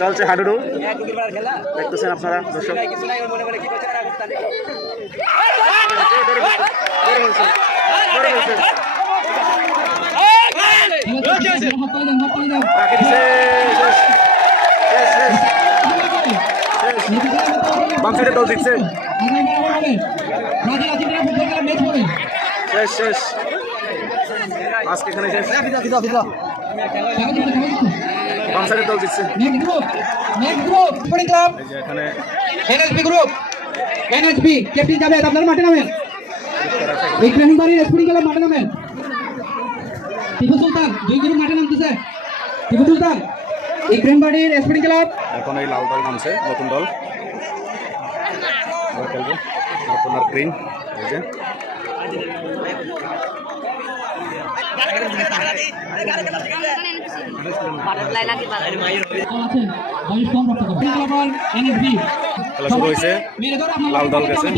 চলছে হাডুডু, দেখতেছেন আপনারা দর্শক। বাম সাইডে দল দিচ্ছে, শেষ শেষ আজকে এখানে শেষ। বাম সাইডে দল দিচ্ছে এখানে NSP group, NSP captain Javed আপনারা মাঠে নামেন। ইব্রাহিম বাড়ির স্পোর্টিং ক্লাব মাঠে নামেন। টিপু সুলতান দুই গ্রুপ মাঠে নামতেছে। টিপু সুলতান ইব্রাহিম বাড়ির স্পোর্টিং ক্লাব। এখন এই লাল দল নামছে, নতুন দল খেলবে, নতুন আর গ্রিন। এই যে খেলা শুরু হয়েছে, লাল দল গেছে।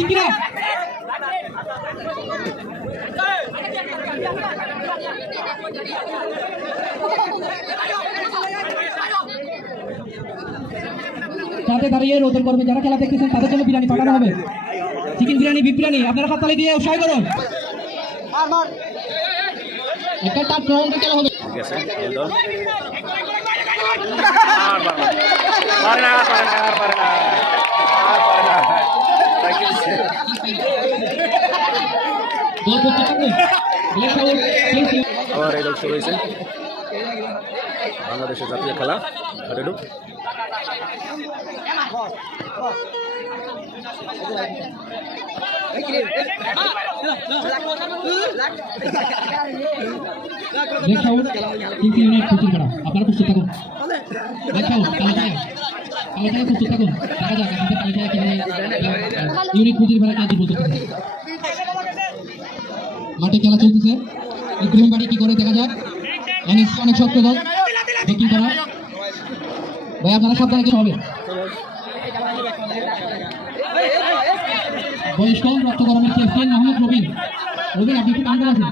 যাতে দাঁড়িয়ে রোদন করবে, যারা খেলা দেখতেছেন তাদের জন্য বিরিয়ানি পাঠানো হবে। চিকেন বিরিয়ানি, বিফ বিরিয়ানি, আপনারা হাততালি দিয়ে উৎসাহ করুন। একটা টাচ রাউন্ডে খেলা হবে। আবার এই দল শুরু হয়েছে, বাংলাদেশের জাতীয় খেলা হাডুডু। আপনারা প্রস্তুত থাকুন, প্রস্তুত থাকুন। ইউনিট খুঁজির বেলা কাজ বলতে মাঠে খেলা চলতেছে। ইব্রাহিম বাড়ি কি করে দেখা যাক। এনএসসি অনেক শক্ত দল, ব্যাটিং করা। ভাই আপনারা সাবধানে কি হবে। বয়স কম, রক্ত গরমের ক্যাপ্টেন মোহাম্মদ রবিন। রবিন আপনি একটু কাম আছেন।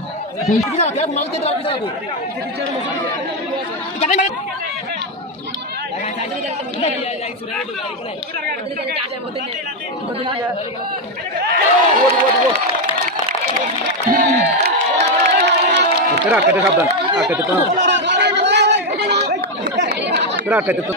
Gerak sabdan, akad itu. Gerak itu.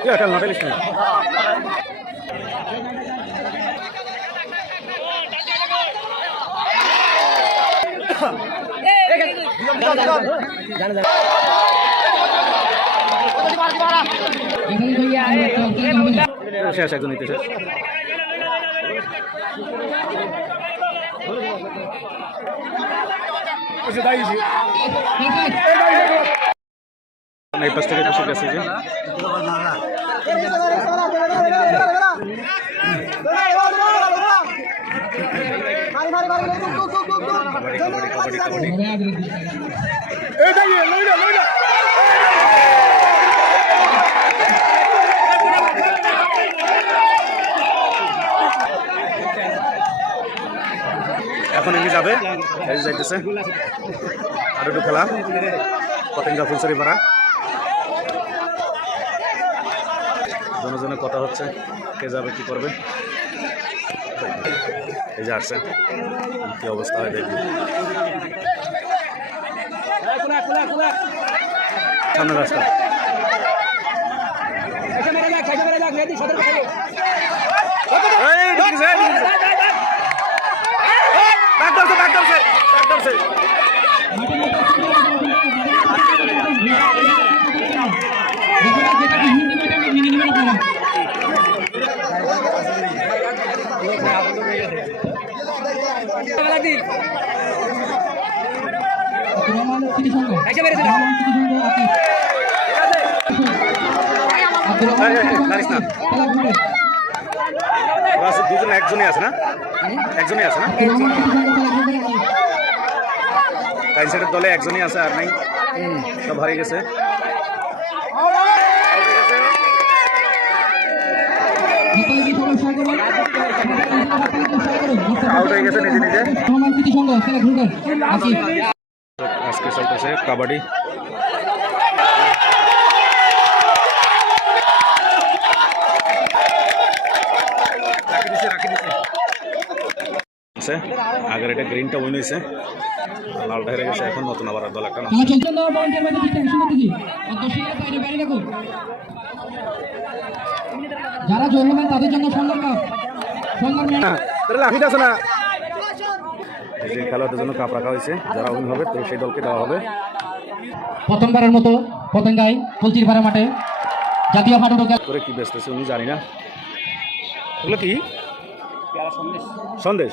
Ya kan ngapain sih? শেষ একজন নিতে শেষ। এই পাশ থেকে বসে গেছে যে এখন এগিয়ে যাবে, যাইতেছে আর একটু খেলা পতেঙ্গা ফুলসরি পাড়া। জনজনের কথা হচ্ছে কে যাবে কি করবে। এই যে আসছে, কি অবস্থা হয় দেখবি। সামনে রাস্তা আব্দুর রহমান সিটি সংঘ আব্দুর রহমান সিটি সংঘ আসিফ আব্দুর রহমান সিটি সংঘ জানিস না। খেলা ঘুরে ওরা আছে দুজন, একজনই আছে না? একজনই আছে না? আব্দুর রহমান সিটি সংঘ খেলা ঘুরে আসিফ টাইম সেটের দলে একজনই আছে, আর নাই সব হারিয়ে গেছে। হাততালি দিয়ে সবাই উৎসাহ করুন হাততালি দিয়ে উৎসাহ করুন আউট হয়ে গেছে নিজে নিজে। রহমান সিটি সংঘ খেলা ঘুরে আসিফ আজকে চলতেছে কাবাডি। আগের এটা গ্রিনটা উইন হয়েছে, লালটা হেরে গেছে। এখন নতুন আবার দল একটা খেলা চলছে না পয়েন্টের মধ্যে ডিস্ট্রিবিউশন করতেছি অধ্যক্ষীরা বাইরে বাইরে রাখুন যারা জয় হবেন তাদের জন্য সম্মান কাপ সম্মান লাফিত আছে না। এই যে খেলোয়াড়দের জন্য কাপ রাখা হয়েছে, যারা উইন হবে তো সেই দলকে দেওয়া হবে। প্রথমবারের মতো পতেঙ্গায় কলচিরপাড়া মাঠে জাতীয় হাডুডু করে কি বেচতেছে উনি জানি না। এগুলো কি সন্দেশ?